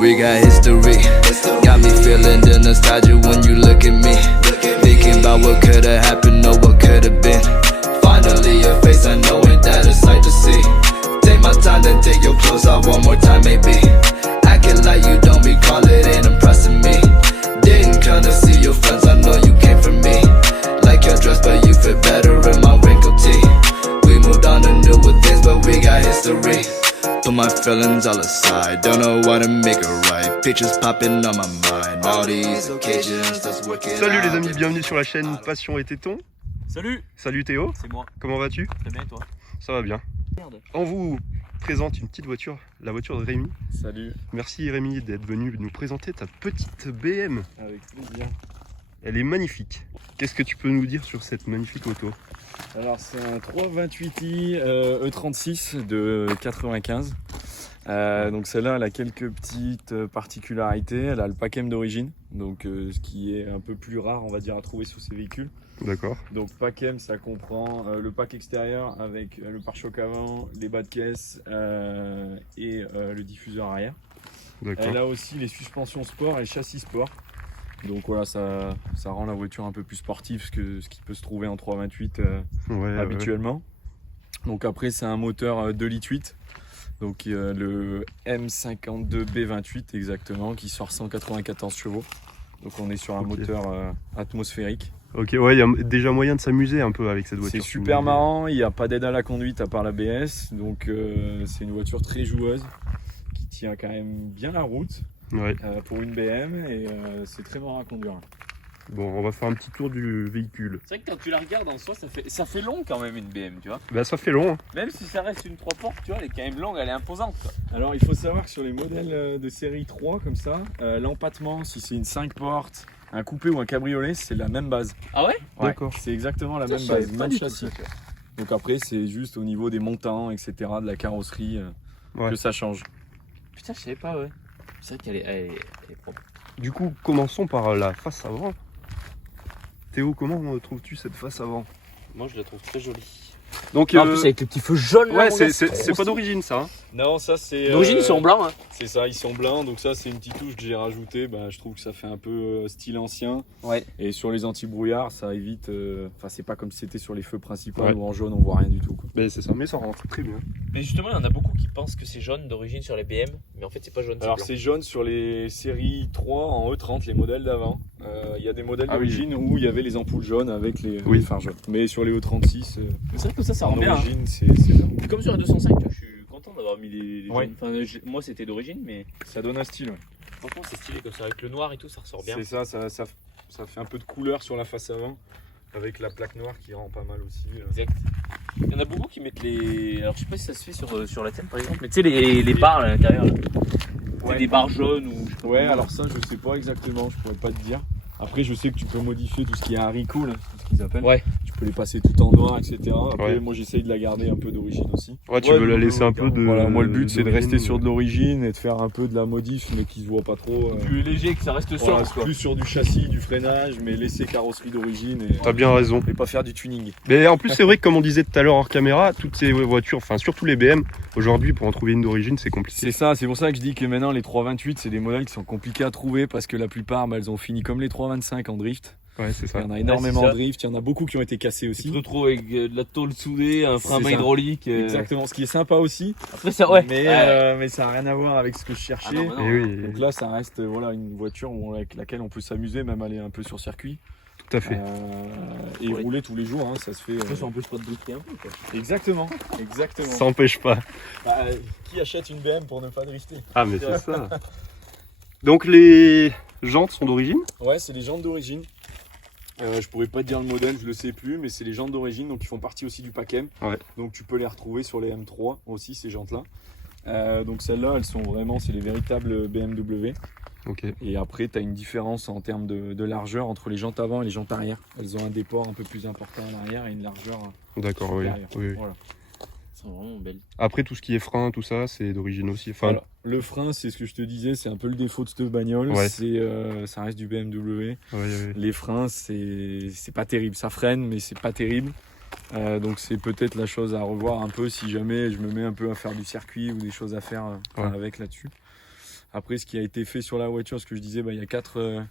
We got history. Got me feeling the nostalgia when you look at me. Thinking about what could've happened or what could've been. Finally your face, I know ain't that a sight to see. Take my time, then take your clothes off one more time maybe. Acting like you don't recall it, ain't impressing me. Didn't come to see your friends, I know you came from me. Like your dress, but you fit better in my wrinkled tee. We moved on to newer things, but we got history. Put my feelings all aside, don't know what to make it right. Pictures popping on my mind, all these occasions, let's work it out. Salut les amis, bienvenue sur la chaîne Passion et Téton. Salut. Salut Théo. C'est moi. Comment vas-tu? Très bien et toi? Ça va bien. Merde. On vous présente une petite voiture, la voiture de Rémi. Salut. Merci Rémi d'être venu nous présenter ta petite BM. Avec plaisir. Elle est magnifique. Qu'est-ce que tu peux nous dire sur cette magnifique auto? Alors c'est un 328i E36 de 95. Donc celle-là elle a quelques petites particularités. Elle a le pack M d'origine, donc ce qui est un peu plus rare on va dire à trouver sur ces véhicules. D'accord. Donc pack M ça comprend le pack extérieur avec le pare-choc avant, les bas de caisse et le diffuseur arrière. D'accord. Elle a aussi les suspensions sport et le châssis sport. Donc voilà, ça rend la voiture un peu plus sportive que ce qui peut se trouver en 328 habituellement. Donc après c'est un moteur 2,8 litres. Donc le M52B28 exactement, qui sort 194 chevaux. Donc on est sur un moteur atmosphérique. Ok, ouais, il y a déjà moyen de s'amuser un peu avec cette voiture. C'est super marrant, il n'y a pas d'aide à la conduite à part l'ABS. Donc c'est une voiture très joueuse, qui tient quand même bien la route. Ouais. Pour une BM et c'est très marrant à conduire. Bon, on va faire un petit tour du véhicule. C'est vrai que quand tu la regardes en soi, ça fait long quand même une BM, tu vois. Bah ça fait long. Hein. Même si ça reste une 3 portes, tu vois, elle est quand même longue, elle est imposante, quoi. Alors il faut savoir que sur les modèles de série 3 comme ça, l'empattement, si c'est une 5 portes, un coupé ou un cabriolet, c'est la même base. Ah ouais? D'accord. C'est exactement la Ça, même je savais base, pas même du tout, châssis. ça. Donc après c'est juste au niveau des montants, etc., de la carrosserie que ça change. Putain, je savais pas, ouais. C'est vrai qu'elle est propre. Du coup, commençons par la face avant. Théo, comment trouves-tu cette face avant? Moi, je la trouve très jolie. Donc, En plus, avec les petits feux jaunes là. ouais, mon gars, c'est trop pas d'origine ça. Hein. Non, ça c'est... D'origine, ils sont blancs, hein. C'est ça, ils sont blancs, donc ça c'est une petite touche que j'ai rajoutée. Je trouve que ça fait un peu style ancien. Ouais. Et sur les anti-brouillards, ça évite. Enfin, c'est pas comme si c'était sur les feux principaux Ouais. où en jaune on voit rien du tout. Quoi. Ben, c'est ça, mais ça rentre très bien. Mais justement, il y en a beaucoup qui pensent que c'est jaune d'origine sur les BM, mais en fait, c'est pas jaune. Alors blanc. c'est jaune sur les séries 3 en E30, les modèles d'avant. Il y a des modèles Ah oui. d'origine où il y avait les ampoules jaunes avec les Oui. phares jaunes. Mais sur les E36, Mais c'est vrai que ça en rend bien. Hein. origine, c'est blanc. Comme sur la 205, tu vois, je suis content d'avoir mis les Ouais. jaunes. Enfin, moi, c'était d'origine, mais Ça donne un style. Ouais. franchement, c'est stylé comme ça. Avec le noir et tout, ça ressort bien. C'est ça fait un peu de couleur sur la face avant. Avec la plaque noire qui rend pas mal aussi. Exact. Il y en a beaucoup qui mettent les. Alors je sais pas si ça se fait sur la tienne par exemple, mais tu sais les barres à l'intérieur. Là. Ouais. Des barres jaunes ou. je sais pas Ouais, comment. alors ça je sais pas exactement, je pourrais pas te dire. Après je sais que tu peux modifier tout ce qui est haricot, là, c'est ce qu'ils appellent. Ouais. Tu peux les passer tout en noir, etc. Après Ouais. moi j'essaye de la garder un peu d'origine aussi. Ouais, tu veux la laisser un peu de. Voilà, moi le but c'est de rester d'origine. sur de l'origine et de faire un peu de la modif mais qui se voit pas trop. Plus léger, que ça reste Voilà, sobre quoi. plus sur du châssis, du freinage, mais laisser carrosserie d'origine T'as bien raison. et pas faire du tuning. Mais en plus, c'est vrai que comme on disait tout à l'heure hors caméra, toutes ces voitures, enfin surtout les BM, aujourd'hui pour en trouver une d'origine, c'est compliqué. C'est ça, c'est pour ça que je dis que maintenant les 328 c'est des modèles qui sont compliqués à trouver parce que la plupart elles ont fini comme les 325 en drift. Ouais, c'est Il ça. y en a énormément c'est en ça. drift, il y en a beaucoup qui ont été cassés Tu aussi. te retrouves avec de la tôle soudée, un frein à C'est main ça. hydraulique. Exactement, ce qui est sympa aussi, Après ça, ouais. mais ça n'a rien à voir avec ce que je cherchais. Ah non, mais non. Et oui, Donc là, ça reste voilà, une voiture avec laquelle on peut s'amuser, même aller un peu sur circuit. tout à fait. Et Ouais. rouler tous les jours, hein, ça se fait. Après, ça empêche pas de drifter un peu quoi. Exactement. Ça empêche pas. Qui achète une BM pour ne pas drifter? Ah, mais c'est ça. Donc les jantes sont d'origine? Ouais, c'est les jantes d'origine. Je pourrais pas te dire le modèle, je le sais plus, mais c'est les jantes d'origine, donc ils font partie aussi du pack M. Ouais. Donc tu peux les retrouver sur les M3 aussi, ces jantes-là. Donc celles-là, elles sont vraiment, c'est les véritables BMW. Ok. Et après, tu as une différence en termes de largeur entre les jantes avant et les jantes arrière. Elles ont un déport un peu plus important à l'arrière et une largeur D'accord, oui. supérieure. Oui. Voilà. Elles sont vraiment belles. Après, tout ce qui est frein, tout ça, c'est d'origine aussi. Enfin, Voilà. Le frein, c'est ce que je te disais, c'est un peu le défaut de cette bagnole. Ouais. Ça reste du BMW. ouais. Les freins, c'est pas terrible. Ça freine, mais c'est pas terrible. Donc c'est peut-être la chose à revoir un peu si jamais je me mets un peu à faire du circuit ou des choses à faire Ouais. avec là-dessus. Après, ce qui a été fait sur la voiture, ce que je disais, il y a 4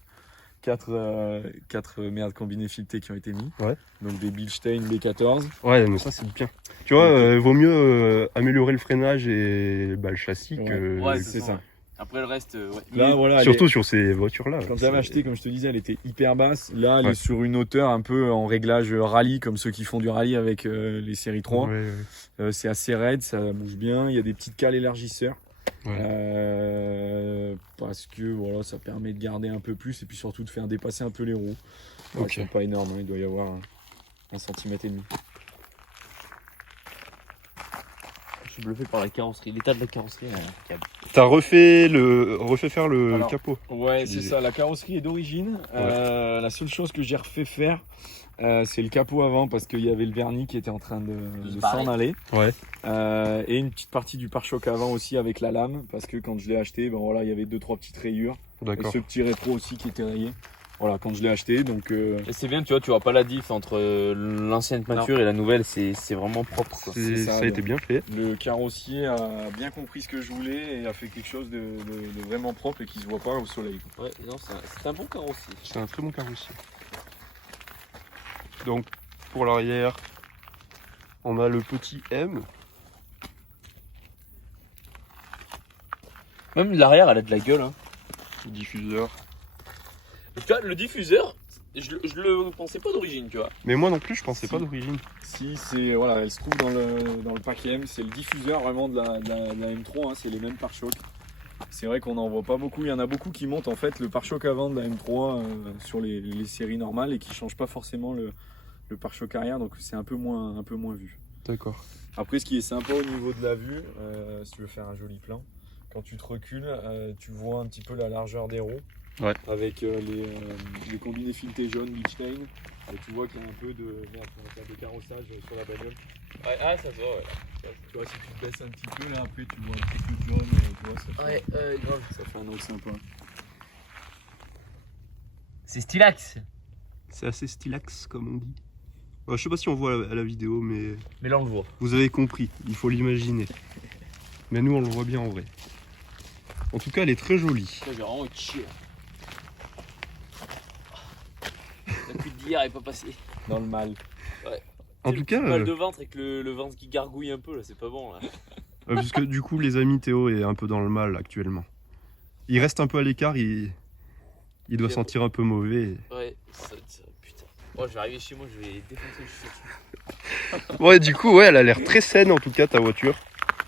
combinés filetés qui ont été mis. Ouais. Donc des Bilstein B14. Ouais, mais ça c'est bien. Tu vois, vaut mieux améliorer le freinage et le châssis que. Ouais, c'est ça. Ouais. Après le reste, ouais. Là, voilà, surtout sur ces voitures-là. Quand j'avais acheté, comme je te disais, elle était hyper basse. Là, elle Ouais. est sur une hauteur un peu en réglage rallye, comme ceux qui font du rallye avec les séries 3. Ouais. C'est assez raide, ça bouge bien. Il y a des petites cales élargisseurs. Ouais. Parce que voilà, ça permet de garder un peu plus et puis surtout de faire dépasser un peu les roues. Ouais, Ok. Ils sont pas énormes, hein, il doit y avoir 1,5 cm. Je suis bluffé par la carrosserie, l'état de la carrosserie est impeccable. T'as refait faire le Alors, capot. Ouais, tu c'est disais. ça, la carrosserie est d'origine. La seule chose que j'ai refait faire, c'est le capot avant parce qu'il y avait le vernis qui était en train de barrer. s'en aller. Ouais. Et une petite partie du pare-choc avant aussi avec la lame parce que quand je l'ai acheté, il y avait 2-3 petites rayures. Et D'accord. ce petit rétro aussi qui était rayé. Voilà, quand je l'ai acheté, donc Et c'est bien, tu vois pas la diff entre l'ancienne peinture et la nouvelle, c'est vraiment propre quoi. c'est ça, Ça a été bien fait. le carrossier a bien compris ce que je voulais et a fait quelque chose de vraiment propre et qui se voit pas au soleil. Ouais, non, c'est un bon carrossier. C'est un très bon carrossier. Donc pour l'arrière, on a le petit M. Même l'arrière, elle a de la gueule. Hein. Le diffuseur. Et tu vois, le diffuseur, je le pensais pas d'origine, tu vois. Mais moi non plus, je pensais Si. pas d'origine. Si, c'est voilà, elle se trouve dans le pack M, c'est le diffuseur vraiment de la M3, hein, c'est les mêmes pare-chocs. C'est vrai qu'on n'en voit pas beaucoup, il y en a beaucoup qui montent en fait le pare-choc avant de la M3 sur les séries normales et qui changent pas forcément le pare-choc arrière, donc c'est un peu moins vu. D'accord. Après, ce qui est sympa au niveau de la vue, si tu veux faire un joli plan, quand tu te recules, tu vois un petit peu la largeur des roues. Ouais. Avec les combinés filetés jaunes Bilstein. Et tu vois qu'il y a un peu de carrossage sur la bagnole. Ouais, ah, ça se voit, ouais. Tu vois, si tu te baisses un petit peu, là après tu vois un petit peu de jaune. Tu vois, Grave. ça fait un angle sympa. C'est stylax. C'est assez stylax comme on dit. Je sais pas si on voit à la vidéo, mais Mais là, on le voit. vous avez compris, il faut l'imaginer. Mais nous on le voit bien en vrai. En tout cas, elle est très jolie. Ça, j'ai vraiment chier. La pluie d'hier est pas passée. Dans le mal. En Tu sais, tout le cas, petit mal de ventre avec le ventre qui gargouille un peu, là, c'est pas bon, là. puisque du coup, les amis, Théo est un peu dans le mal actuellement. Il reste un peu à l'écart, il doit sentir un peu mauvais. Ouais, putain. Bon, je vais arriver chez moi, je vais défoncer le chaussure. Ouais, du coup, ouais, elle a l'air très saine en tout cas, ta voiture.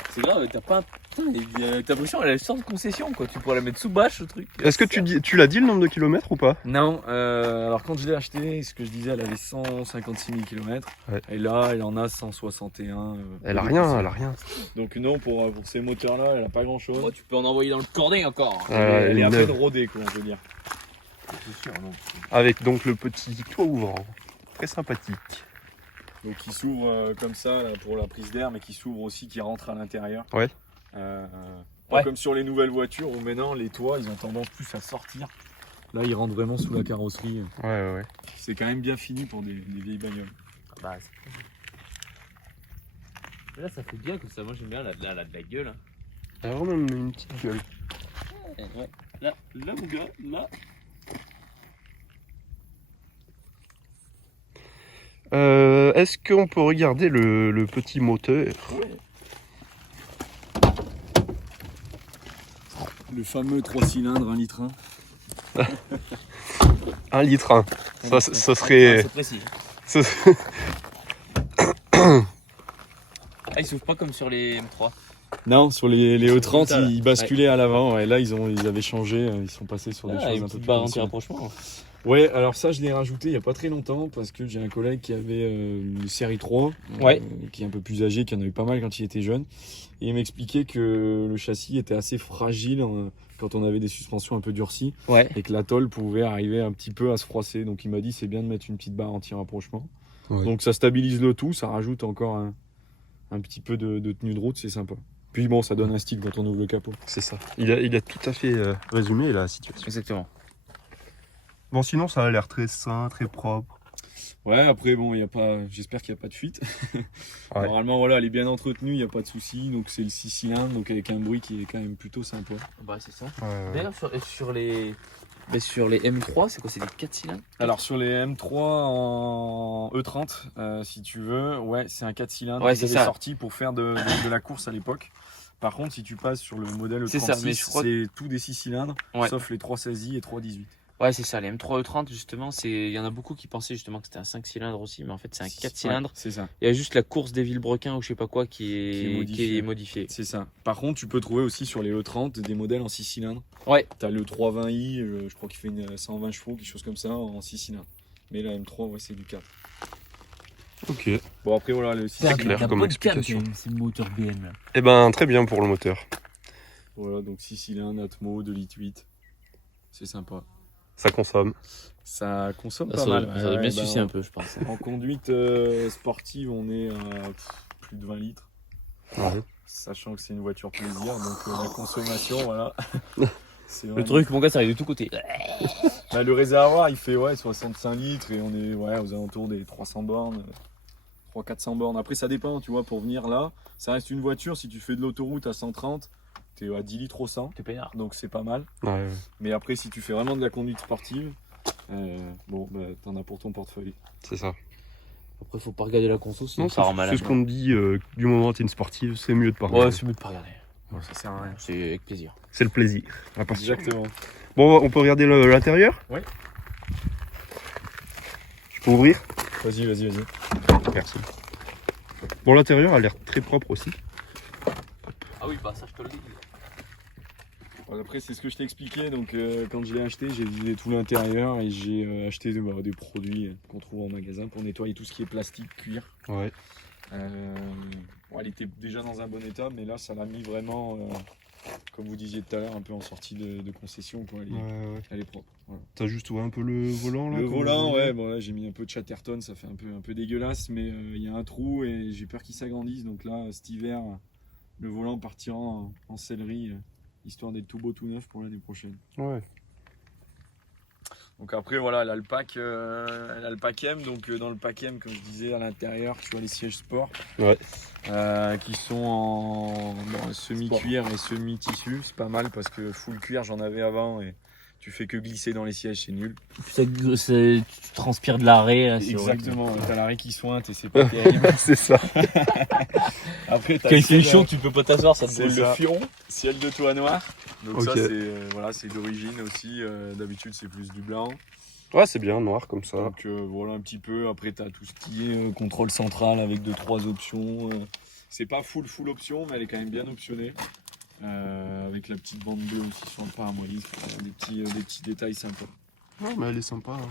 C'est grave, t'as pas un... Putain, t'as l'impression qu'elle a une sorte de concession, quoi. Tu pourrais la mettre sous bâche, ce truc. Est-ce que tu l'as dit le nombre de kilomètres ou pas? Non, alors quand je l'ai acheté, ce que je disais, elle avait 156 000 km. Ouais. Et là, elle en a 161. Elle a rien, elle a rien. Donc non, pour ces moteurs-là, elle a pas grand-chose. Oh, tu peux en envoyer dans le cording encore. Elle est à neuve. peine rodée, quoi, on peut dire. C'est sûr, non. Avec donc le petit toit ouvrant. Très sympathique. Donc qui s'ouvre comme ça là, pour la prise d'air, mais qui s'ouvre aussi, qui rentre à l'intérieur. Ouais. Pas Ouais. comme sur les nouvelles voitures où maintenant les toits ils ont tendance plus à sortir. Là ils rentrent vraiment sous la carrosserie. Ouais. C'est quand même bien fini pour des vieilles bagnoles. Ah bah, c'est cool. Mais là, ça fait bien comme ça. Moi, j'aime bien la de la gueule. Hein. Elle a vraiment une petite gueule. Ouais. Là, mon gars, là. Est-ce qu'on peut regarder le petit moteur? Le fameux 3 cylindres 1 litre 1. 1 litre 1. Ça serait. C'est précis. ça- Ah, il s'ouvre pas comme sur les M3. Non, sur les E30 ça, là. ils basculaient à l'avant. Ouais, là ils avaient changé, ils sont passés sur des choses une un peu petite plus barre traditionnelles. anti-rapprochement. Ouais, alors ça je l'ai rajouté il n'y a pas très longtemps parce que j'ai un collègue qui avait une série 3, Ouais. qui est un peu plus âgé, qui en a eu pas mal quand il était jeune. Et il m'expliquait que le châssis était assez fragile quand on avait des suspensions un peu durcies Ouais. et que la tôle pouvait arriver un petit peu à se froisser. Donc il m'a dit c'est bien de mettre une petite barre anti-rapprochement. Ouais. Donc ça stabilise le tout, ça rajoute encore un petit peu de tenue de route, c'est sympa. Puis bon, ça donne un style quand on ouvre le capot. C'est ça. Il a tout à fait résumé la situation. Exactement. Bon, sinon, ça a l'air très sain, très propre. Ouais, après, bon, j'espère qu'il n'y a pas de fuite. Ouais. Normalement, voilà, elle est bien entretenue, il n'y a pas de souci. Donc, c'est le 6 cylindres, donc avec un bruit qui est quand même plutôt sympa. Bah, c'est ça. Ouais. D'ailleurs, sur les M3, c'est quoi? C'est des 4 cylindres? Alors, sur les M3 en E30, si tu veux, ouais, c'est un 4 cylindres. Ouais, Ils c'est avaient ça. sorti pour faire de la course à l'époque. Par contre, si tu passes sur le modèle C'est ça, E36, mais je crois c'est tout des 6 cylindres, Ouais. sauf les 3 16i et 3 18. Ouais, c'est ça. Les M3 E30, justement, il y en a beaucoup qui pensaient justement que c'était un 5 cylindres aussi, mais en fait, c'est un 4 cylindres. Ouais, c'est ça. Il y a juste la course des Villebrequins ou je sais pas quoi qui est modifiée. C'est ça. Par contre, tu peux trouver aussi sur les E30 des modèles en 6 cylindres. Ouais. T'as le 320i, je crois qu'il fait une 120 chevaux, quelque chose comme ça, en 6 cylindres. Mais la M3, ouais, c'est du 4. Ok. Bon, après, voilà, le 6 C'est clair cylindres. comme explication. C'est le moteur BM là. Eh ben, très bien pour le moteur. Voilà, donc 6 cylindres, Atmo, 2 litres 8. C'est sympa. Ça consomme. Ça consomme pas Ça mal. doit bien Ouais, sucer un peu, je pense. En conduite sportive, on est à plus de 20 litres. Ouais. Sachant que c'est une voiture plaisir, donc la consommation, voilà. C'est Le vraiment- truc, mon gars, ça arrive de tous côtés. Bah, le réservoir, il fait 65 litres et on est aux alentours des 300 bornes. 300-400 bornes. Après, ça dépend, tu vois, pour venir là, ça reste une voiture. Si tu fais de l'autoroute à 130, t'es à 10 litres au 100, T'es peinard. donc c'est pas mal. Ouais. Mais après, si tu fais vraiment de la conduite sportive, t'en as pour ton portefeuille. C'est ça. Après, faut pas regarder la conso, sinon Non, ça rend malade. c'est ce qu'on te dit, du moment où t'es une sportive, c'est mieux de pas Ouais, regarder. c'est mieux de pas regarder. Ça sert à rien. C'est avec plaisir. C'est le plaisir. La passion. Exactement. Bon, on peut regarder l'intérieur? Ouais. Je peux ouvrir? Vas-y. Merci. Bon, l'intérieur a l'air très propre aussi. Ah oui, bah ça, je te le dis. Après, c'est ce que je t'ai expliqué. Donc, quand je l'ai acheté, j'ai visité tout l'intérieur et j'ai acheté des produits qu'on trouve en magasin pour nettoyer tout ce qui est plastique, cuir. Ouais. Elle était déjà dans un bon état, mais là, ça l'a mis vraiment, comme vous disiez tout à l'heure, un peu en sortie de concession. Quoi. Elle est propre. Voilà. T'as juste ouvert un peu le volant là? Le comme volant, vous ouais, voyez bon, là, j'ai mis un peu de Chatterton, ça fait un peu dégueulasse, mais il y a un trou et j'ai peur qu'il s'agrandisse. Donc là, cet hiver, le volant partira en sellerie, histoire d'être tout beau, tout neuf pour l'année prochaine. Ouais. Donc après, voilà, elle a le pack M. Donc dans le pack M, comme je disais, à l'intérieur, tu vois les sièges sport. Ouais. Qui sont en semi-cuir et semi-tissu. C'est pas mal parce que full cuir, j'en avais avant et tu fais que glisser dans les sièges, c'est nul. Tu transpires de l'arrêt. Exactement, t'as l'arrêt qui sointe et c'est pas terrible. C'est ça. Après, t'as Quand le il fait ciel, chaud, tu peux pas t'asseoir, ça te c'est brûle le le fion, ciel de toit noir. Donc Ok. ça, c'est d'origine aussi. D'habitude, c'est plus du blanc. Ouais, c'est bien, noir comme ça. Donc voilà un petit peu. Après, tu as tout ce qui est contrôle central avec 2-3 options. C'est pas full option, mais elle est quand même bien optionnée. Avec la petite bande bleue aussi sur le pare-brise. Des petits détails sympas. Ouais, mais elle est sympa. Hein.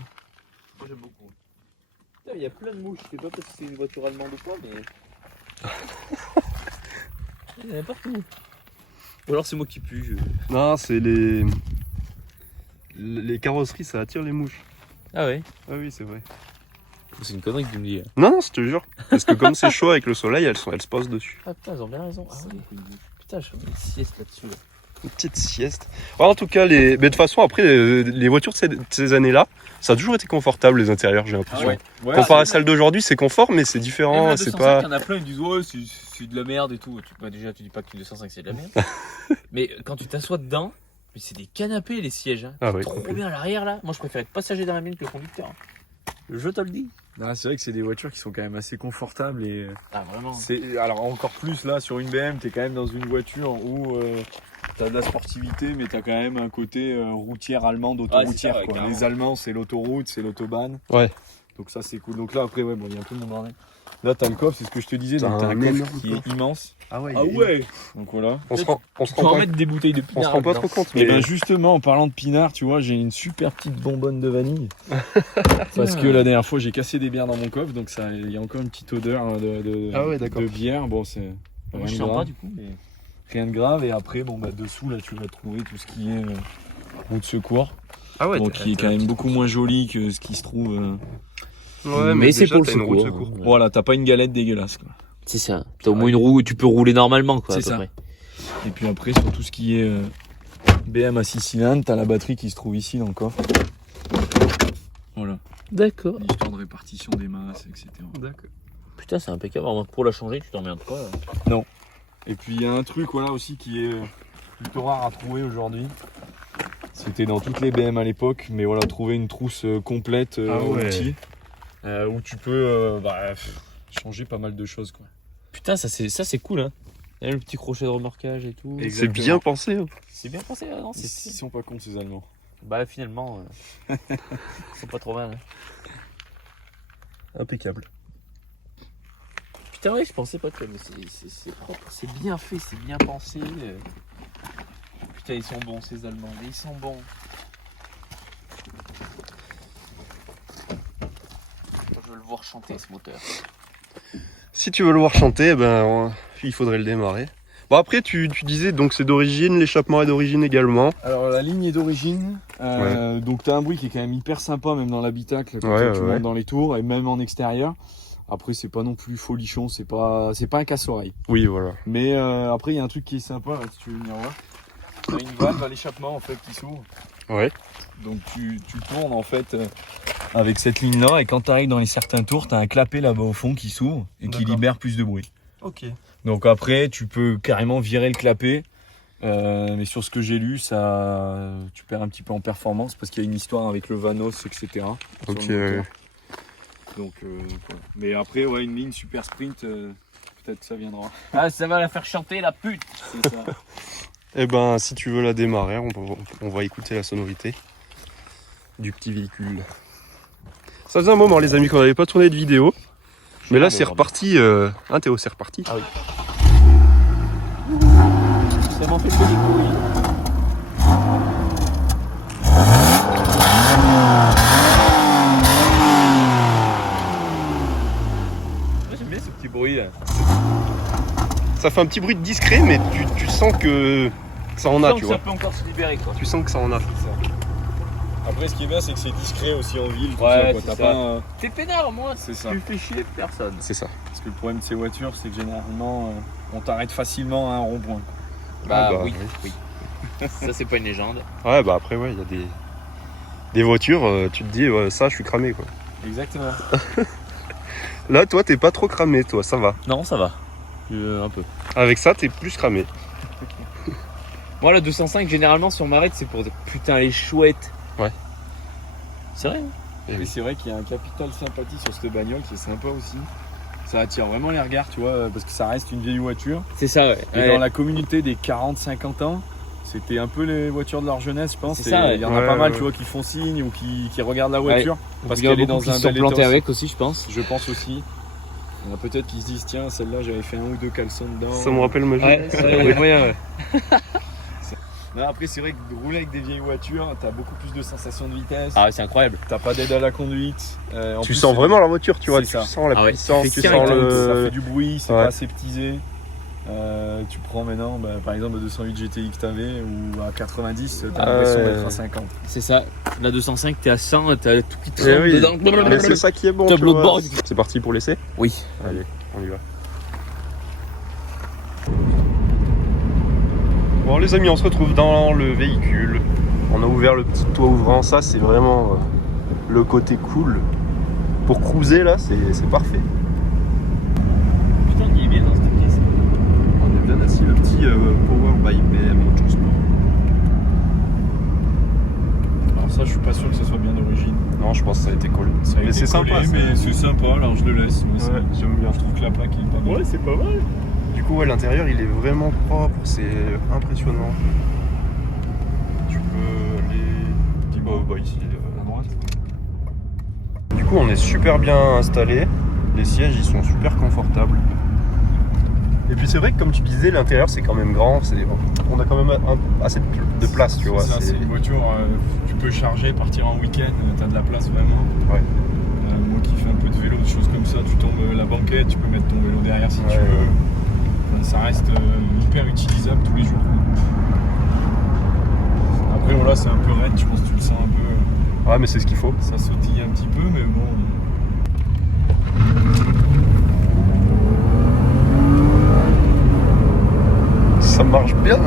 Moi j'aime beaucoup. Il y a plein de mouches, je sais pas parce que c'est une voiture allemande ou quoi, mais. Il y en a partout. Ou alors c'est moi qui pue. Non, c'est les carrosseries, ça attire les mouches. Ah ouais? Ah oui, c'est vrai. C'est une connerie que tu me dis. Non, je te jure. Parce que comme c'est chaud avec le soleil, elles se posent dessus. Ah putain, ils ont bien raison. Ah oui. Putain, je fais une sieste là-dessus. Là. Une petite sieste. Ouais, en tout cas, mais de toute façon, après, les voitures de ces années-là, ça a toujours été confortable, les intérieurs, j'ai l'impression. Ouais, Comparé à celle d'aujourd'hui, c'est confort, mais c'est différent. C'est pas. Il y en a plein, ils disent ouais, c'est de la merde et tout. Déjà, tu dis pas que 205 c'est de la merde. Mais quand tu t'assois dedans, mais c'est des canapés les sièges. Hein. Ah ouais. Trop bien à l'arrière là. Moi je préfère être passager dans la mienne que le conducteur. Hein. Je te le dis. Ah, c'est vrai que c'est des voitures qui sont quand même assez confortables et Ah vraiment. alors encore plus là sur une BM, t'es quand même dans une voiture où t'as de la sportivité, mais t'as quand même un côté routière allemande, autoroutière. Ouais, quoi. carrément. Les Allemands, c'est l'autoroute, c'est l'autobahn. Ouais. Donc ça c'est cool. Donc là après ouais, bon, il y a un peu mon bordel. Là t'as le coffre, c'est ce que je te disais, T'as donc t'as un un coffre énorme qui coffre. est immense. Ah ouais. Donc voilà. On se rend Tu peux en pas, mettre des bouteilles de on se pinard. rend pas dedans. trop compte. Et Mais ben justement en parlant de pinard, tu vois, j'ai une super petite bonbonne de vanille. Parce que la dernière fois j'ai cassé des bières dans mon coffre, donc ça il y a encore une petite odeur Ah ouais, d'accord. de bière. Bon c'est Moi je rien de sens pas grave. du coup. Mais... Rien de grave. Et après bon bah dessous là tu vas trouver tout ce qui est roue de secours. ah ouais, Donc qui est quand même beaucoup moins joli que ce qui se trouve. Ouais, mais c'est déjà, pour le t'as une roue de secours, secours. hein. Voilà, t'as pas une galette dégueulasse quoi. C'est ça. T'as au moins une roue, tu peux rouler normalement quoi. C'est À peu ça. près. Et puis après sur tout ce qui est BM à 6 cylindres, t'as la batterie qui se trouve ici dans le coffre. Voilà. D'accord. L'histoire de répartition des masses, etc. D'accord. Putain, c'est impeccable. Alors, pour la changer, tu t'emmerdes pas. Et puis il y a un truc voilà aussi qui est plutôt rare à trouver aujourd'hui. C'était dans toutes les BM à l'époque, mais voilà, trouver une trousse complète outil, où tu peux changer pas mal de choses quoi. Putain, ça c'est cool, hein. Il y a le petit crochet de remorquage et tout. C'est bien pensé. Hein. C'est bien pensé, hein, non? Ils sont pas cons ces Allemands. Bah, finalement, ils sont pas trop mal. Hein. Impeccable. Putain, ouais, je pensais pas que c'est propre, c'est bien fait, c'est bien pensé. Putain, ils sont bons ces Allemands, ils sont bons. Je veux le voir chanter ce moteur. Si tu veux le voir chanter, il faudrait le démarrer. Bon après tu disais donc c'est d'origine, l'échappement est d'origine également. Alors la ligne est d'origine, donc t'as un bruit qui est quand même hyper sympa même dans l'habitacle quand tu montes dans les tours et même en extérieur. Après c'est pas non plus folichon, c'est pas un casse-oreille. Oui voilà. Mais après il y a un truc qui est sympa, là, si tu veux venir voir. T'as une valve à l'échappement en fait qui s'ouvre. Ouais. Donc tu tournes en fait avec cette ligne là et quand tu arrives dans les certains tours, t'as un clapet là-bas au fond qui s'ouvre et qui libère plus de bruit. Ok. Donc après tu peux carrément virer le clapet. Mais sur ce que j'ai lu, tu perds un petit peu en performance parce qu'il y a une histoire avec le Vanos, etc. Ok. Donc voilà. Mais après une ligne super sprint, peut-être que ça viendra. Ah, ça va la faire chanter la pute. C'est ça. Eh ben si tu veux la démarrer, on va écouter la sonorité du petit véhicule. Ça faisait un moment les amis qu'on n'avait pas tourné de vidéo. Mais là c'est reparti. Théo, c'est reparti. Ah oui. Ça m'en fait que des bruits. J'aime bien ce petit bruit là. Ça fait un petit bruit discret, mais tu sens que ça en a, tu vois. Ça peut encore se libérer quoi. Tu sens que ça en a. Après ce qui est bien c'est que c'est discret aussi en ville. Ouais, tout ça, c'est quoi. ça. T'es peinard moi, C'est ça. tu fais chier personne. C'est ça. Parce que le problème de ces voitures c'est que généralement on t'arrête facilement à un rond-point. Bah, oui. Ça c'est pas une légende. Ouais bah après il y a des voitures, tu te dis ça je suis cramé quoi. Exactement. Là toi t'es pas trop cramé toi, ça va. Non, ça va. Un peu. Avec ça t'es plus cramé. Moi la 205 généralement si on m'arrête c'est pour dire putain elle est chouette. Ouais. C'est vrai hein. Et c'est vrai qu'il y a un capital sympathie sur cette bagnole qui est sympa aussi. Ça attire vraiment les regards, tu vois, parce que ça reste une vieille voiture. C'est ça ouais. Et dans la communauté des 40-50 ans, c'était un peu les voitures de leur jeunesse, je pense. C'est ça, ouais. Il y en a pas mal, tu vois, qui font signe ou qui regardent la voiture. Parce qu'elle est dans un bel planté état. avec aussi je pense. Je pense aussi. Il y en a peut-être qui se disent tiens, celle-là j'avais fait un ou deux caleçons dedans. Ça me rappelle ma vie. Ouais, il y a moyen ouais. Là, après c'est vrai que de rouler avec des vieilles voitures, t'as beaucoup plus de sensations de vitesse. Ah ouais, c'est incroyable. T'as pas d'aide à la conduite. En Tu plus, sens vraiment la voiture, tu vois, tu c'est ça. sens la Ah ouais, puissance, tu tu fais sens Ça le... fait du bruit, c'est Ouais. pas aseptisé. Tu prends maintenant, par exemple, le 208 GTI que t'avais ou à 90, t'as l'impression d'être à 50. C'est ça. La 205 t'es à 100, t'as tout qui Eh tremble oui. dedans. Mais c'est ça qui est bon. Tableau tu de vois. bord. C'est parti pour l'essai. Oui. Allez, on y va. Bon les amis, on se retrouve dans le véhicule. On a ouvert le petit toit ouvrant, ça c'est vraiment le côté cool. Pour cruiser là, c'est parfait. Putain, il est bien dans cette pièce. On est bien assis, le petit Power by BM Autosport. Alors ça, je suis pas sûr que ce soit bien d'origine. Non, je pense que ça a été collé. Ça a Mais été c'est sympa. collé, mais c'est sympa, alors je le laisse. Moi, Ouais, j'aime bien. je trouve que la plaque est pas mal. c'est pas mal. Du coup, ouais, l'intérieur il est vraiment propre, c'est impressionnant. Tu peux aller ici à droite. Du coup, on est super bien installé. Les sièges ils sont super confortables. Et puis c'est vrai que comme tu disais, l'intérieur c'est quand même grand. On a quand même assez de place, tu vois. C'est une voiture, tu peux charger, partir en week-end, t'as de la place vraiment. Ouais. Moi qui fais un peu de vélo, des choses comme ça, tu tombes la banquette, tu peux mettre ton vélo derrière si tu veux. Ouais. Enfin, ça reste hyper utilisable tous les jours. Après voilà, c'est un peu raide, je pense que tu le sens un peu. Ouais, mais c'est ce qu'il faut. Ça sautille un petit peu, mais bon. Ça marche bien.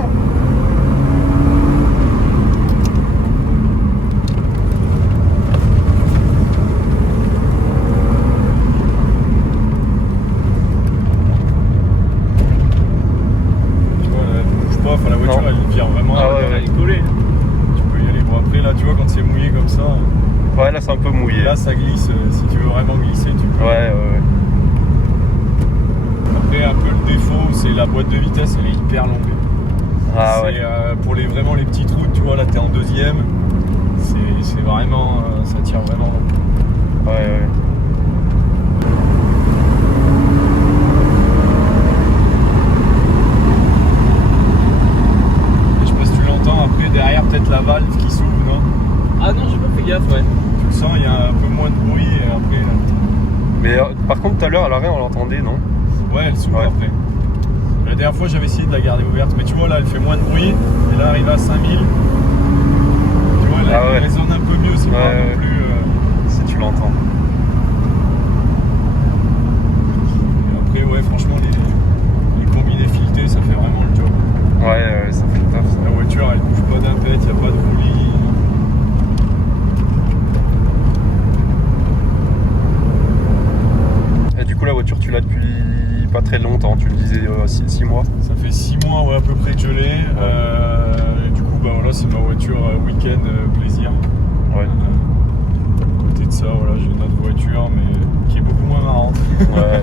là, tu vois, quand c'est mouillé comme ça, Ouais, là c'est un peu mouillé. là ça glisse. Si tu veux vraiment glisser, tu peux. Ouais. Après, un peu le défaut, c'est la boîte de vitesse, elle est hyper longue. Ah C'est, pour vraiment les petites routes, tu vois, là t'es en deuxième, c'est vraiment, ça tire vraiment. Ouais. Et je sais pas si tu l'entends, après derrière peut-être la valve qui s'ouvre, non? Ah non, j'ai pas fait gaffe, ouais. Tu le sens, il y a un peu moins de bruit et après là. Mais par contre tout à l'heure à l'arrêt on l'entendait, non? Ouais, elle s'ouvre Ouais. après. La dernière fois j'avais essayé de la garder ouverte, mais tu vois là elle fait moins de bruit, et là arrive à 5000. Tu vois, elle résonne un peu mieux, c'est pas non plus. Si tu l'entends. Et après, ouais, franchement, les combinés filetés, ça fait vraiment le job. Ouais, ça fait le taf. La voiture, elle bouge pas d'un pet, il n'y a pas de roulis. Et du coup la voiture tu l'as depuis pas très longtemps, tu le disais 6 mois. Ça fait 6 mois ouais, à peu près que je l'ai. Du coup, bah, voilà, c'est ma voiture week-end plaisir. Ouais. À côté de ça, voilà, j'ai une autre voiture, mais qui est beaucoup moins marrante. Ouais.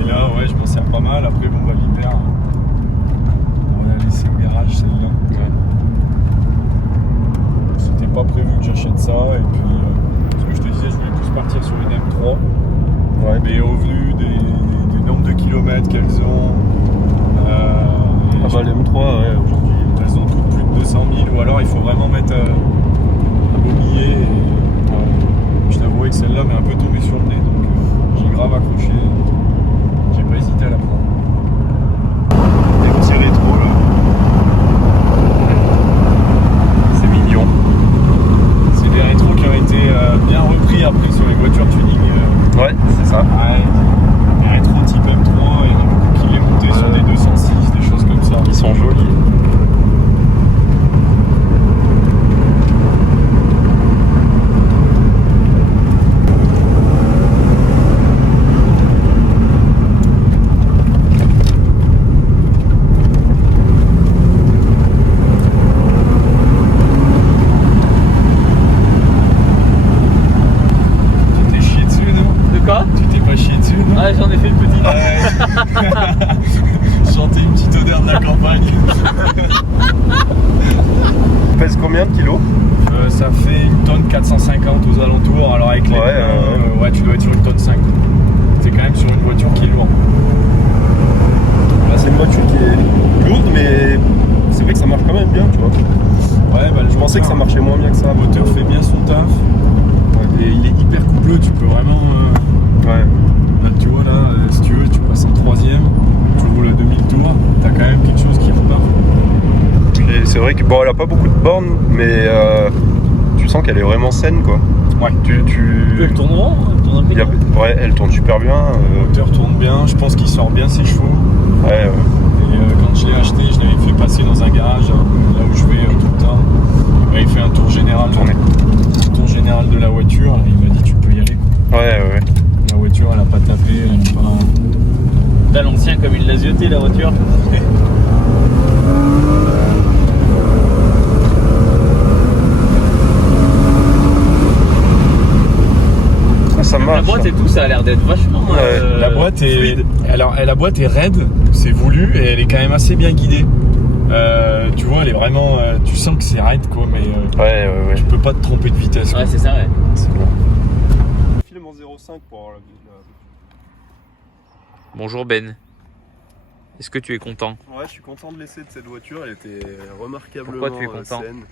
Et là, ouais, je m'en sers pas mal. Après, bon, bah, l'hiver, on l'a laissé au garage celle-là. C'était pas prévu que j'achète ça. Et puis, ce que je te disais, je voulais tous partir sur une M3. Ouais. Mais au vu du nombre de kilomètres qu'elles ont, Ah bah les M3 ouais, aujourd'hui. elles ont toutes plus de 200 000, ou alors il faut vraiment mettre un beau billet. Et, je t'avouais que celle-là m'est un peu tombée sur le nez, donc j'ai grave accroché. J'ai pas hésité à la prendre. Des petits rétro là. C'est mignon. C'est des rétros qui ont été bien repris après sur les voitures tuning. Ouais, c'est ça. Ouais, les rétros type M3, il y en a beaucoup qui les montaient sur des 206, des choses comme ça. Ils sont jolis. Tu t'es chié dessus, non? De quoi? Tu t'es pas chié dessus, non? Ah, j'en ai fait une petite. Chanter une petite odeur de la campagne. Pèse combien de kilos? Ça fait une tonne 450 aux alentours, alors avec les Ouais, pneus, ouais, tu dois être sur une tonne 5. C'est quand même sur une voiture qui est lourde. C'est une voiture qui est lourde mais c'est vrai que ça marche quand même bien, tu vois. Ouais, bah, Je pensais que ça marchait moins bien que ça. Le moteur fait bien son taf. Ouais. Et il est hyper coupleux, tu peux vraiment. Ouais. Là, tu vois, là, si tu veux, tu passes en troisième, tu roules à 2000 tours, t'as quand même quelque chose qui repart. Et c'est vrai que bon, elle a pas beaucoup de bornes, mais tu sens qu'elle est vraiment saine quoi. Ouais. Elle tourne rond, elle tourne un peu. Ouais, elle tourne super bien. Le moteur tourne bien, je pense qu'il sort bien ses chevaux. Ouais. Et quand je l'ai acheté, je l'avais fait passer dans un garage, là où je vais tout le temps. Il fait un tour général, de la voiture, et il m'a dit tu peux y aller. Ouais. La voiture elle a pas tapé, elle a pas. T'as l'ancien comme il l'a zioté la voiture. Ça marche. La boîte et tout, ça a l'air d'être vachement. Ouais, La boîte est, fluide. alors la boîte est raide, c'est voulu et elle est quand même assez bien guidée. Tu vois, elle est vraiment, tu sens que c'est raide quoi, mais Ouais. tu peux pas te tromper de vitesse. quoi. Ouais, c'est ça, ouais. C'est bon. Film en 0,5 pour avoir la. Bonjour Ben. Est-ce que tu es content? Ouais, je suis content de l'essai de cette voiture, elle était remarquablement Pourquoi tu es content saine.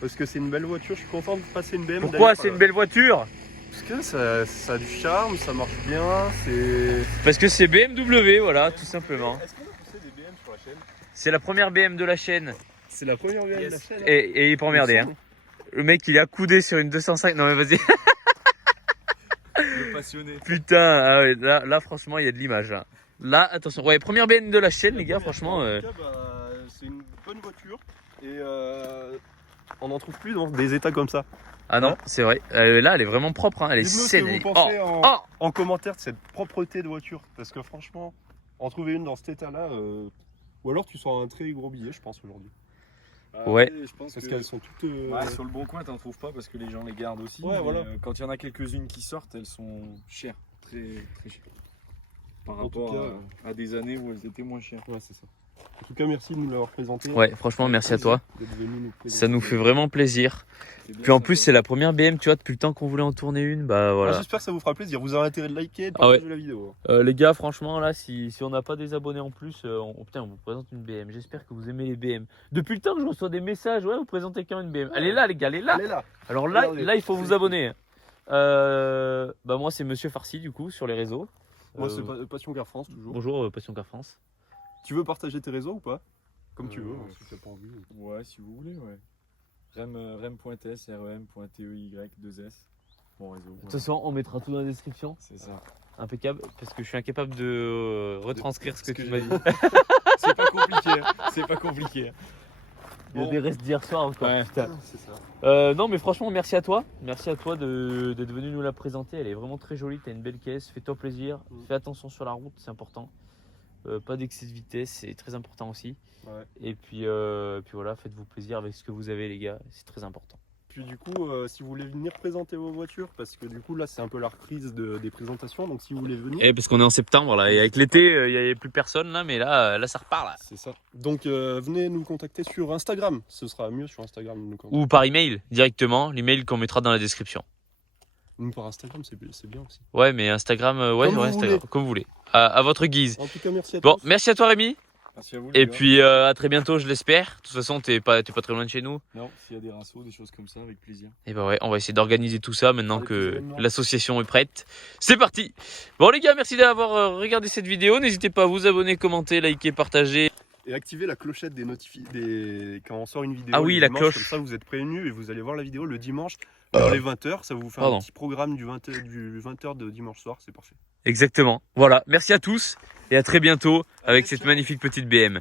Parce que c'est une belle voiture, je suis content de passer une BM. Pourquoi d'ailleurs. c'est une belle voiture? Parce que ça a du charme, ça marche bien, c'est. Parce que c'est BMW, voilà, tout simplement. Est-ce qu'on a poussé des BM sur la chaîne? C'est la première BM de la chaîne. C'est la première BM de la chaîne. Et il est pas emmerdé, hein. Le mec, il est accoudé sur une 205. Non, mais vas-y. Le passionné. Putain, ah ouais, là, franchement, il y a de l'image. Là, attention. Ouais, première BM de la chaîne, les gars, franchement. En tout cas, c'est une bonne voiture et on n'en trouve plus dans des états comme ça. Ah non, c'est vrai. Là, elle est vraiment propre, hein. Elle est Dites-nous ce saine. que elle vous est- pensez Oh, en commentaire de cette propreté de voiture. Parce que franchement, en trouver une dans cet état-là, ou alors tu sors un très gros billet, je pense, aujourd'hui. Ouais. Je pense Parce que qu'elles sont toutes. ouais, sur le bon coin, t'en trouves pas parce que les gens les gardent aussi. Ouais, mais, voilà. Quand il y en a quelques-unes qui sortent, elles sont chères, très très chères. Par En tout rapport cas, à des années où elles étaient moins chères. Ouais, c'est ça. En tout cas, merci de nous l'avoir présenté. Ouais, franchement, merci à toi. D'être venu nous présenter. Ça nous fait vraiment plaisir. C'est bien Puis en sympa. plus, c'est la première BM, tu vois, depuis le temps qu'on voulait en tourner une. Bah Moi, voilà. j'espère que ça vous fera plaisir. Vous avez intérêt de liker et de Ah ouais. partager la vidéo. Les gars, franchement, là, si on n'a pas des abonnés en plus, putain, on vous présente une BM. J'espère que vous aimez les BM. Depuis le temps que je reçois des messages, ouais, vous présentez quand une BM. Elle est là, les gars, elle est là. Allez là. Alors là, Regardez. là, il faut vous abonner. Bah moi, c'est Monsieur Farsi, du coup, sur les réseaux. Moi, c'est Passion Car France, toujours. Bonjour, Passion Car France. Tu veux partager tes réseaux ou pas? Comme tu veux, Ouais. si t'as pas envie. Ouais, si vous voulez, ouais. Rem.s, rem.tey2s. Bon réseau. De toute façon, on mettra tout dans la description. C'est ça. Impeccable, parce que je suis incapable de retranscrire ce que tu m'as dit. C'est pas compliqué. C'est pas compliqué. Il y a des restes d'hier soir encore. Ouais. Putain. C'est ça. Non mais franchement merci à toi d'être venu nous la présenter, elle est vraiment très jolie, t'as une belle caisse, fais-toi plaisir, fais attention sur la route, c'est important, pas d'excès de vitesse, c'est très important aussi, Ouais. et puis voilà, faites-vous plaisir avec ce que vous avez les gars, c'est très important. Puis du coup, si vous voulez venir présenter vos voitures, parce que du coup là c'est un peu la reprise des présentations, donc si vous voulez venir. Parce qu'on est en septembre là, et avec l'été il n'y avait plus personne là, mais là ça repart là. C'est ça. Donc venez nous contacter sur Instagram, ce sera mieux sur Instagram de nous contacter. Ou par email directement, l'email qu'on mettra dans la description. Ou par Instagram, c'est bien aussi. Ouais mais Instagram, ouais, Comme vous Instagram, voulez. comme vous voulez, à votre guise. En tout cas, merci à Bon, tous. merci à toi Rémi. Merci à vous. les Et gars. puis à très bientôt, je l'espère. De toute façon, t'es pas très loin de chez nous. Non, s'il y a des rinceaux, des choses comme ça, avec plaisir. Et bah ouais, on va essayer d'organiser tout ça maintenant Avec les que événements. l'association est prête. C'est parti. Bon les gars, merci d'avoir regardé cette vidéo. N'hésitez pas à vous abonner, commenter, liker, partager. Et activez la clochette quand on sort une vidéo. Ah oui, le la dimanche, cloche. Comme ça, vous êtes prévenus et vous allez voir la vidéo le dimanche vers les 20h. Ça vous fait Pardon. un petit programme du 20h de dimanche soir, c'est parfait. Exactement. Voilà, merci à tous et à très bientôt avec cette magnifique petite BM.